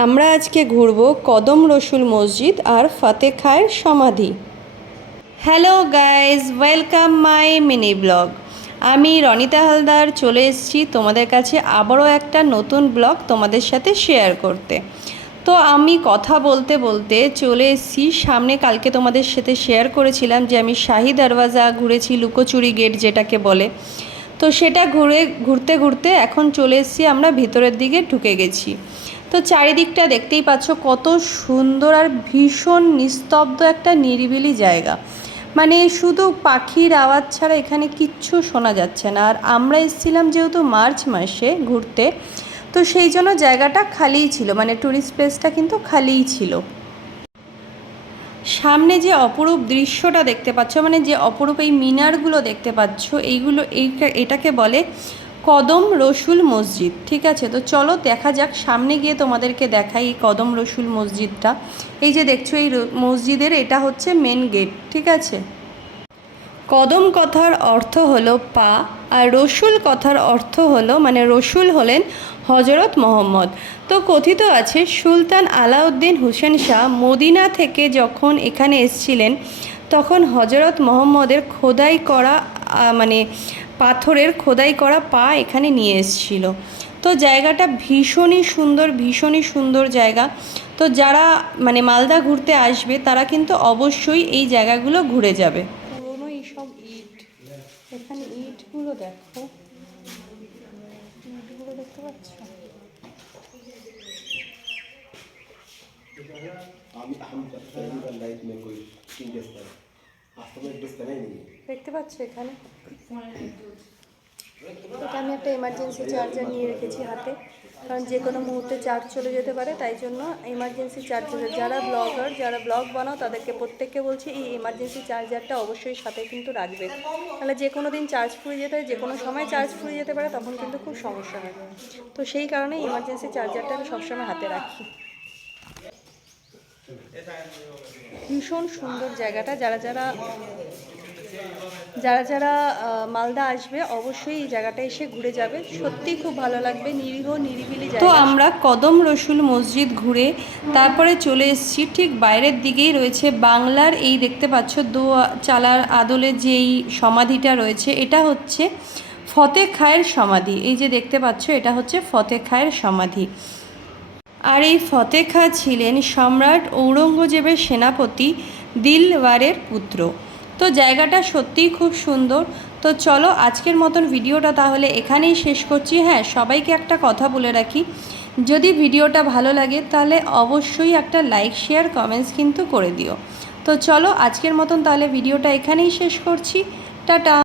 আমরা আজকে ঘুরব কদম রসুল মসজিদ আর ফাতে খায়ের সমাধি। Hello guys welcome my mini blog আমি রনিতা হালদার চলে এসেছি তোমাদের কাছে আবারও একটা নতুন ব্লগ তোমাদের সাথে শেয়ার করতে। তো আমি কথা বলতে বলতে চলে এসেছি। সামনে কালকে তোমাদের সাথে শেয়ার করেছিলাম যে আমি শাহি দরওয়াজা ঘুরেছি লুকোচুরি গেট যেটাকে বলে। তো সেটা ঘুরে, ঘুরতে ঘুরতে এখন চলে এসেছি আমরা ভিতরের দিকে ঢুকে গেছি। তো চারিদিকটা দেখতেই পাচ্ছ কত সুন্দর আর ভীষণ নিস্তব্ধ একটা নিরিবিলি জায়গা। মানে শুধু পাখির আওয়াজ ছাড়া এখানে কিচ্ছু শোনা যাচ্ছে না। আর আমরা এসেছিলাম যেহেতু মার্চ মাসে ঘুরতে, তো সেই জন্য জায়গাটা খালিই ছিল। মানে ট্যুরিস্ট প্লেসটা কিন্তু খালিই ছিল। সামনে যে অপরূপ দৃশ্যটা দেখতে পাচ্ছ মানে যে অপরূপ এই মিনারগুলো দেখতে পাচ্ছ, এইগুলো এই এটাকে বলে কদম রসুল মসজিদ, ঠিক আছে? তো চলো দেখা যাক, সামনে গিয়ে তোমাদেরকে দেখাই এই কদম রসুল মসজিদটা। এই যে দেখছ, এই মসজিদের এটা হচ্ছে মেন গেট ঠিক আছে? কদম কথার অর্থ হলো পা আর রসুল কথার অর্থ হলো মানে রসুল হলেন হজরত মোহাম্মদ। তো কথিত আছে, সুলতান আলাউদ্দিন হুসেন শাহ মদিনা থেকে যখন এখানে এসছিলেন, তখন হজরত মোহাম্মদের খোদাই করা মানে পাথরের খোদাই করা পা এখানে নিয়ে এসেছিল। তো জায়গাটা ভীষণই সুন্দর ভীষণই সুন্দর জায়গা। তো যারা মানে মালদা ঘুরতে আসবে, তারা কিন্তু অবশ্যই এই জায়গাগুলো ঘুরে যাবে। পুরোনো এইসব ইট, এখানে দেখো। মুরগিগুলো দেখতে পাচ্ছ? দেখতে পাচ্ছ এখানে? হ্যাঁ, এটা আমি একটা এমার্জেন্সি চার্জার নিয়ে রেখেছি হাতে। কারণ যে কোনো মুহূর্তে চার্জ চলে যেতে পারে, তাই জন্য এমার্জেন্সি চার্জার যারা ব্লগার যারা ব্লগ বানাও, তাদেরকে প্রত্যেককে বলছি, এই এমার্জেন্সি চার্জারটা অবশ্যই সাথে কিন্তু রাখবে। তাহলে যে কোনো দিন চার্জ ফুরিয়ে যেতে হয়, যে কোনো সময় চার্জ ফুরিয়ে যেতে পারে, তখন কিন্তু খুব সমস্যা হয়। তো সেই কারণে এমার্জেন্সি চার্জারটা আমি সবসময় হাতে রাখি। ভীষণ সুন্দর জায়গাটা। যারা যারা যারা যারা মালদা আসবে অবশ্যই এই জায়গাটা এসে ঘুরে যাবে। সত্যিই খুব ভালো লাগবে নিরীহ নিরিবিলি তো আমরা কদম রসুল মসজিদ ঘুরে তারপরে চলে এসেছি ঠিক বাইরের দিকেই রয়েছে বাংলার এই দেখতে পাচ্ছ দো চালার আদলে যেই সমাধিটা রয়েছে এটা হচ্ছে ফতে খায়ের সমাধি। এই যে দেখতে পাচ্ছ এটা হচ্ছে ফতে খায়ের সমাধি। আর এই ফতে খাঁ ছিলেন সম্রাট ঔরঙ্গজেবের সেনাপতি দিলওয়ারের পুত্র। তো জায়গাটা সত্যিই খুব সুন্দর। তো চলো আজকের মতন ভিডিওটা তাহলে এখানেই শেষ করছি। হ্যাঁ সবাইকে একটা কথা বলে রাখি, যদি ভিডিওটা ভালো লাগে তাহলে অবশ্যই একটা লাইক, শেয়ার, কমেন্টস কিন্তু করে দিও। তো চলো আজকের মতন তাহলে ভিডিওটা এখানেই শেষ করছি। টাটা!